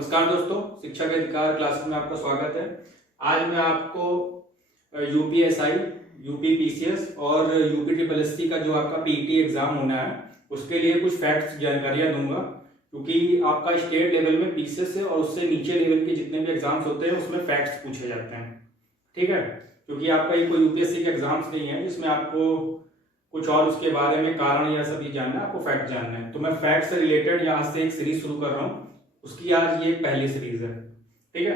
नमस्कार दोस्तों, शिक्षा के अधिकार क्लासेस में आपका स्वागत है। आज मैं आपको यूपीएसआई, यूपीपीसीएस और यूपीट्रिपलएससी का जो आपका पीटी एग्जाम होना है उसके लिए कुछ फैक्ट्स जानकारियां दूंगा, क्योंकि आपका स्टेट लेवल में पीसीएस से और उससे नीचे लेवल के जितने भी एग्जाम्स होते हैं उसमें फैक्ट्स पूछे जाते हैं। ठीक है, क्योंकि आपका ये कोई यूपीएससी के एग्जाम्स नहीं है जिसमें आपको कुछ और उसके बारे में कारण या सब ये जानना है, आपको फैक्ट जानना है। तो मैं फैक्ट से रिलेटेड यहाँ से एक सीरीज शुरू कर रहा हूँ, उसकी आज ये पहली सीरीज है। ठीक है,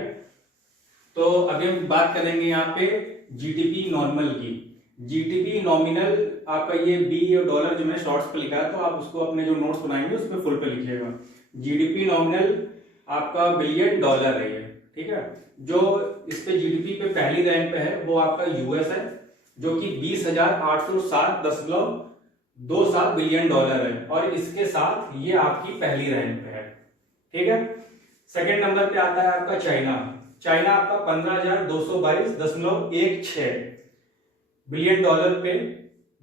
तो अभी हम बात करेंगे यहाँ पे जीडीपी नॉर्मल की। जीडीपी नॉमिनल आपका ये बी और डॉलर जो मैंने शॉर्ट्स पे लिखा है, तो आप उसको अपने जो नोट्स बनाएंगे उसमें फुल पे लिखिएगा। जीडीपी नॉमिनल आपका बिलियन डॉलर है ये। ठीक है, जो इस पे जीडीपी पे पहली रैंक पे है वो आपका यूएस है, जो कि 20,807.27 बिलियन डॉलर है, और इसके साथ ये आपकी पहली रैंक पे है। ठीक है, सेकंड नंबर पे आता है आपका चाइना। चाइना आपका 15,222.16 बिलियन डॉलर पे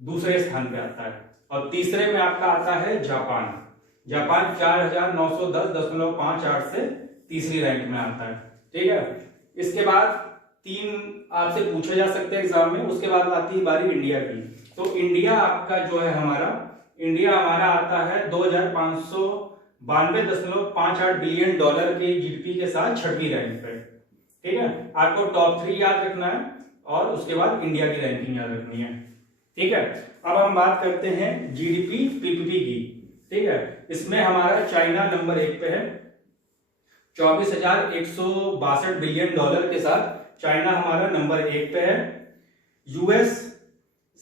दूसरे स्थान पे आता है, और तीसरे में आपका आता है जापान। जापान 4,910.58 से तीसरी रैंक में आता है। ठीक है, इसके बाद तीन आपसे पूछे जा सकते हैं एग्जाम में। उसके बाद आती है बारी इंडिया की। तो इंडिया आपका जो है इंडिया हमारा आता है 2,592.58 बिलियन डॉलर के जीडीपी के साथ छठवीं रैंक पे। ठीक है, आपको टॉप 3 याद रखना है और उसके बाद इंडिया की रैंकिंग याद रखनी है। ठीक है, अब हम बात करते हैं जीडीपी पीपीपी की। ठीक है, इसमें हमारा चाइना नंबर 1 पे है 24,162 बिलियन डॉलर के साथ। चाइना हमारा नंबर 1 पे है। यूएस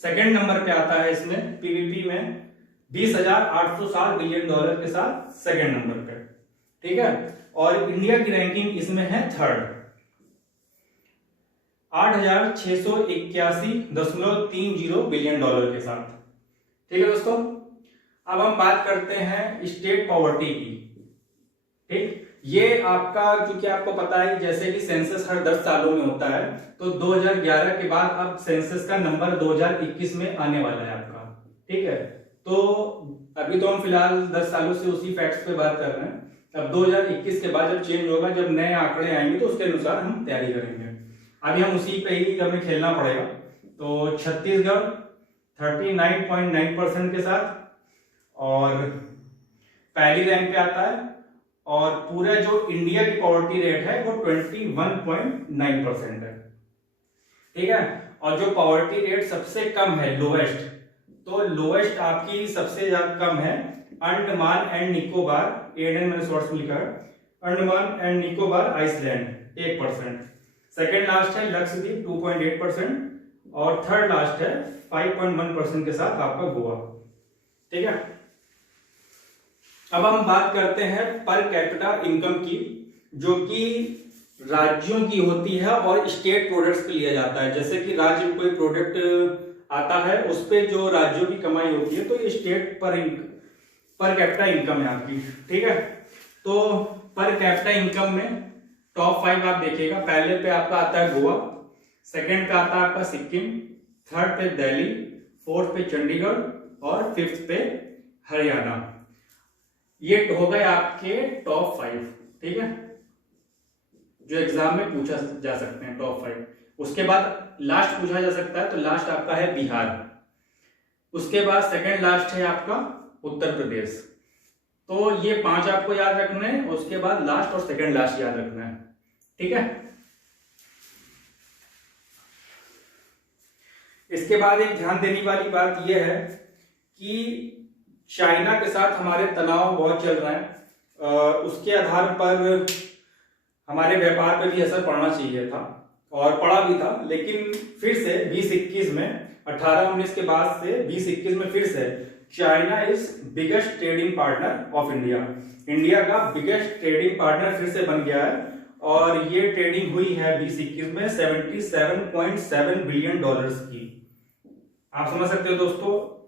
सेकंड नंबर पे आता है इसमें पीवीपी में 20,807 बिलियन डॉलर के साथ सेकंड नंबर पे। ठीक है, और इंडिया की रैंकिंग इसमें है थर्ड 8,681.30 बिलियन डॉलर के साथ। ठीक है दोस्तों, अब हम बात करते हैं स्टेट पॉवर्टी की। ठीक, ये आपका क्योंकि आपको पता है जैसे कि सेंसस हर 10 सालों में होता है, तो 2011 के बाद अब सेंसस का नंबर 2021 में आने वाला है आपका। ठीक है, तो अभी तो हम फिलहाल 10 सालों से उसी फैक्ट्स पे बात कर रहे हैं। अब 2021 के बाद जब चेंज होगा, जब नए आंकड़े आएंगे तो उसके अनुसार हम तैयारी करेंगे। अभी हम उसी पे ही हमें खेलना पड़ेगा। तो छत्तीसगढ़ 39.9% के साथ और पहली रैंक पे आता है, और पूरा जो इंडिया की पॉवर्टी रेट है वो 21.9% है। ठीक है, और जो पॉवर्टी रेट सबसे कम है लोवेस्ट, तो लोवेस्ट आपकी सबसे ज्यादा कम है अंडमान एंड निकोबार। एडन मैंने शॉर्ट्स में लिखा है, Andaman and Nicobar island 1%। Second last है लक्षद्वीप 2.8%, और थर्ड लास्ट है 5.1% के साथ आपका गोवा। ठीक है, अब हम बात करते हैं पर कैपिटा इनकम की, जो कि राज्यों की होती है और स्टेट प्रोडक्ट्स पे लिया जाता है। जैसे कि राज्य में कोई प्रोडक्ट आता है, उस पे जो राज्यों की कमाई होती है, तो ये स्टेट पर कैपिटा इनकम है आपकी। ठीक है, तो पर कैपिटा इनकम में टॉप 5 आप देखिएगा। पहले पे आपका आता है गोवा, सेकंड पे आता है आपका सिक्किम, थर्ड पे दिल्ली, फोर्थ पे चंडीगढ़ और फिफ्थ पे हरियाणा। ये हो गए आपके टॉप 5। ठीक है, जो एग्जाम में पूछा जा सकते हैं टॉप 5। उसके बाद लास्ट पूछा जा सकता है, तो लास्ट आपका है बिहार। उसके बाद सेकंड लास्ट है आपका उत्तर प्रदेश। तो ये 5 आपको याद रखना है, उसके बाद लास्ट और सेकंड लास्ट याद रखना है। ठीक है, इसके बाद एक ध्यान देने वाली बात यह है कि चाइना के साथ हमारे तनाव बहुत चल रहा है। उसके आधार पर हमारे व्यापार पे भी असर पड़ना चाहिए था और पड़ा भी था, लेकिन फिर से 2021 में 18-19 के बाद से 2021 में फिर से China is biggest trading partner of India. India का बिगेस्ट ट्रेडिंग पार्टनर फिर से बन गया है, और ये ट्रेडिंग हुई है 2021 में 77.7 बिलियन डॉलर्स की। आप समझ सकते हो दोस्तों।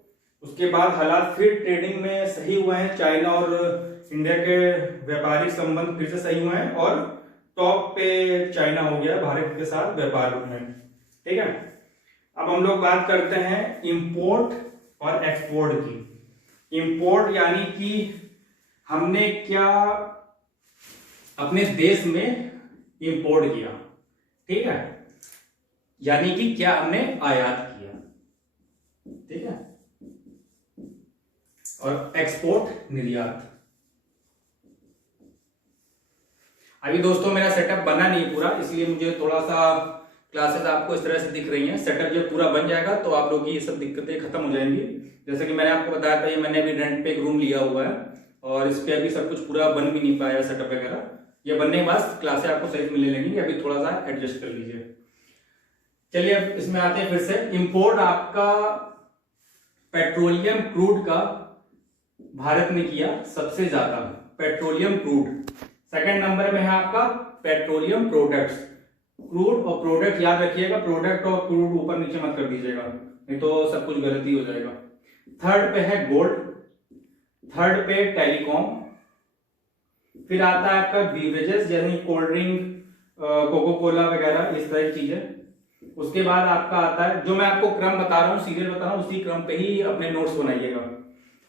उसके बाद हालात फिर ट्रेडिंग में सही हुए हैं, चाइना और इंडिया के व्यापारिक संबंध फिर से सही हुए हैं, और टॉप पे चाइना हो गया भारत के साथ व्यापार में। ठीक है, अब हम लोग बात करते हैं इंपोर्ट और एक्सपोर्ट की। इंपोर्ट यानी कि हमने क्या अपने देश में इंपोर्ट किया, ठीक है, यानी कि क्या हमने आयात किया, ठीक है। और एक्सपोर्ट निर्यात। अभी दोस्तों मेरा सेटअप बना नहीं पूरा, इसलिए मुझे थोड़ा सा क्लासेस आपको इस तरह से दिख रही हैं। सेटअप जब पूरा बन जाएगा तो आप लोग की ये सब दिक्कतें खत्म हो जाएंगी। जैसे कि मैंने आपको बताया था, ये मैंने अभी रेंट पे एक रूम लिया हुआ है और इस पे अभी सब कुछ पूरा बन भी नहीं पाया सेटअप वगैरह। ये बनने के बाद क्लासें आपको सही मिलने लगेंगी, अभी थोड़ा सा एडजस्ट कर लीजिए। चलिए अब इसमें आते हैं फिर से। इंपोर्ट आपका पेट्रोलियम क्रूड का भारत ने किया सबसे ज्यादा, पेट्रोलियम क्रूड। सेकंड नंबर में है आपका पेट्रोलियम प्रोडक्ट्स। क्रूड और प्रोडक्ट याद रखिएगा, प्रोडक्ट और क्रूड ऊपर नीचे मत कर दीजिएगा, नहीं तो सब कुछ गलती हो जाएगा। थर्ड पे है गोल्ड, थर्ड पे टेलीकॉम, फिर आता है आपका बीवरेजेस यानी कोल्ड ड्रिंक, कोको कोला वगैरह इस तरह की चीजें। उसके बाद आपका आता है, जो मैं आपको क्रम बता रहा हूँ, सीरियल बता रहा हूँ, उसी क्रम पे ही अपने नोट्स बनाइएगा।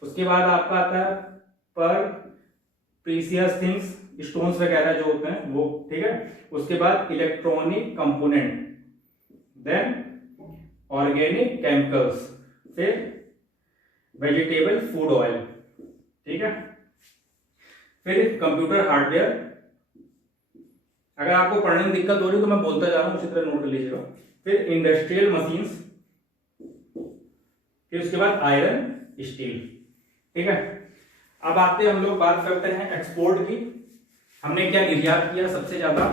उसके बाद आपका आता है पर प्रीसियस थिंग्स, स्टोन्स वगैरह जो होते हैं वो, ठीक है। उसके बाद electronic component, then organic chemicals, फिर वेजिटेबल फूड ऑयल, ठीक है। फिर कंप्यूटर हार्डवेयर। अगर आपको पढ़ने में दिक्कत हो रही है तो मैं बोलता जा रहा हूं, उसी तरह नोट कर लीजिएगा। फिर इंडस्ट्रियल मशीन्स, फिर उसके बाद आयरन स्टील, ठीक है। अब आते हैं हम लोग बात करते हैं एक्सपोर्ट की। हमने क्या निर्यात किया सबसे ज्यादा,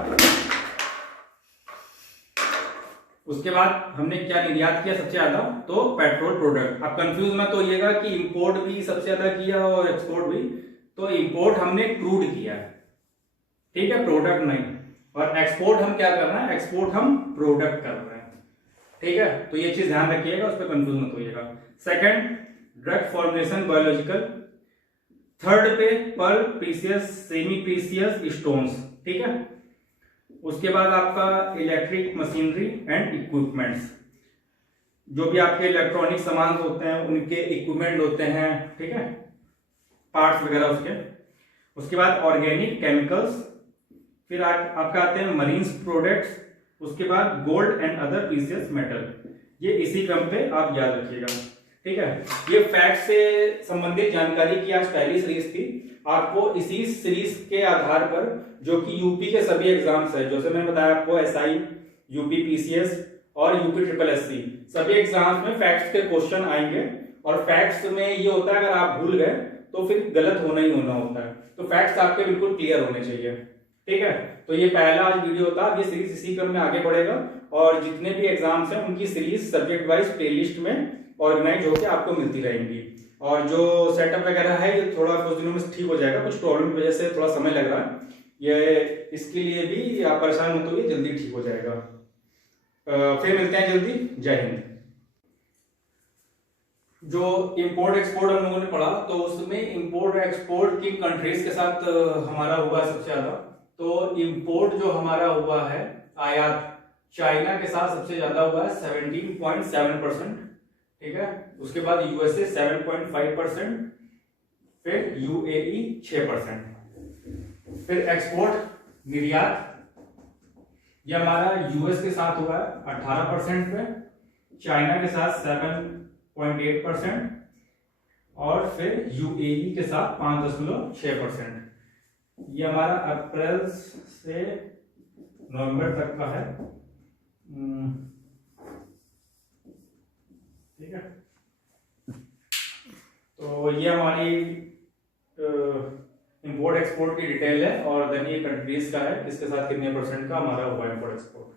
उसके बाद हमने क्या निर्यात किया सबसे ज्यादा, तो पेट्रोल प्रोडक्ट। आप कंफ्यूज मत होइएगा कि इंपोर्ट भी सबसे ज्यादा किया और एक्सपोर्ट भी, तो इंपोर्ट हमने क्रूड किया, ठीक है, प्रोडक्ट नहीं। और एक्सपोर्ट हम क्या कर रहे हैं, एक्सपोर्ट हम प्रोडक्ट कर रहे हैं, ठीक है। तो ये चीज ध्यान रखिएगा, उस पर कंफ्यूज मत होइएगा। Second drug formulation biological. Third पे pearl, precious, semi precious stones, ठीक है। उसके बाद आपका इलेक्ट्रिक मशीनरी एंड इक्विपमेंट्स, जो भी आपके इलेक्ट्रॉनिक सामान होते हैं उनके इक्विपमेंट होते हैं, ठीक है, पार्ट्स वगैरह उसके। उसके बाद ऑर्गेनिक केमिकल्स, फिर आपका आते हैं मरीन्स प्रोडक्ट्स, उसके बाद gold and other precious metal. ये इसी क्रम पे आप याद रखिएगा, ठीक है। ये फैक्ट से संबंधित जानकारी की आज पहली सीरीज थी। आपको इसी सीरीज के आधार पर, जो कि यूपी के सभी एग्जाम्स है, जैसे मैंने बताया आपको एसआई, यूपी पीसीएस और यूपी ट्रिपल एससी, सभी एग्जाम्स में फैक्ट्स के क्वेश्चन आएंगे। और फैक्ट्स में ये होता है, अगर आप भूल गए तो फिर गलत होना ही होना होता है, तो फैक्ट्स आपके बिल्कुल क्लियर होने चाहिए, ठीक है। तो ये पहला आज वीडियो था, ये सीरीज इसी क्रम में आगे बढ़ेगा और जितने भी एग्जाम्स हैं उनकी सीरीज सब्जेक्ट वाइज प्लेलिस्ट में ऑर्गेनाइज होकर आपको मिलती रहेंगी। और जो सेटअप वगैरह है ये थोड़ा कुछ दिनों में ठीक हो जाएगा, कुछ प्रॉब्लम की वजह से थोड़ा समय लग रहा है, ये इसके लिए भी आप परेशान मत होइए, जल्दी ठीक हो जाएगा। फिर मिलते हैं जल्दी, जय हिंद। जो इंपोर्ट एक्सपोर्ट हम लोगों ने पढ़ा, तो उसमें इंपोर्ट एक्सपोर्ट की कंट्रीज के साथ हमारा हुआ सबसे ज्यादा। तो इंपोर्ट जो हमारा हुआ है, आयात, चाइना के साथ सबसे ज्यादा हुआ है 17.7%, ठीक है। उसके बाद यूएसए 7.5%, फिर यूएई 6%। फिर एक्सपोर्ट निर्यात, ये हमारा यूएस के साथ हुआ है 18% पे, चाइना के साथ 7.8% और फिर यूएई के साथ 5.6%। ये हमारा अप्रैल से नवंबर तक का है, ठीक है। तो ये हमारी इंपोर्ट एक्सपोर्ट की डिटेल है और देन ये कंट्रीज का है, किसके साथ कितने % का हमारा हुआ इंपोर्ट एक्सपोर्ट।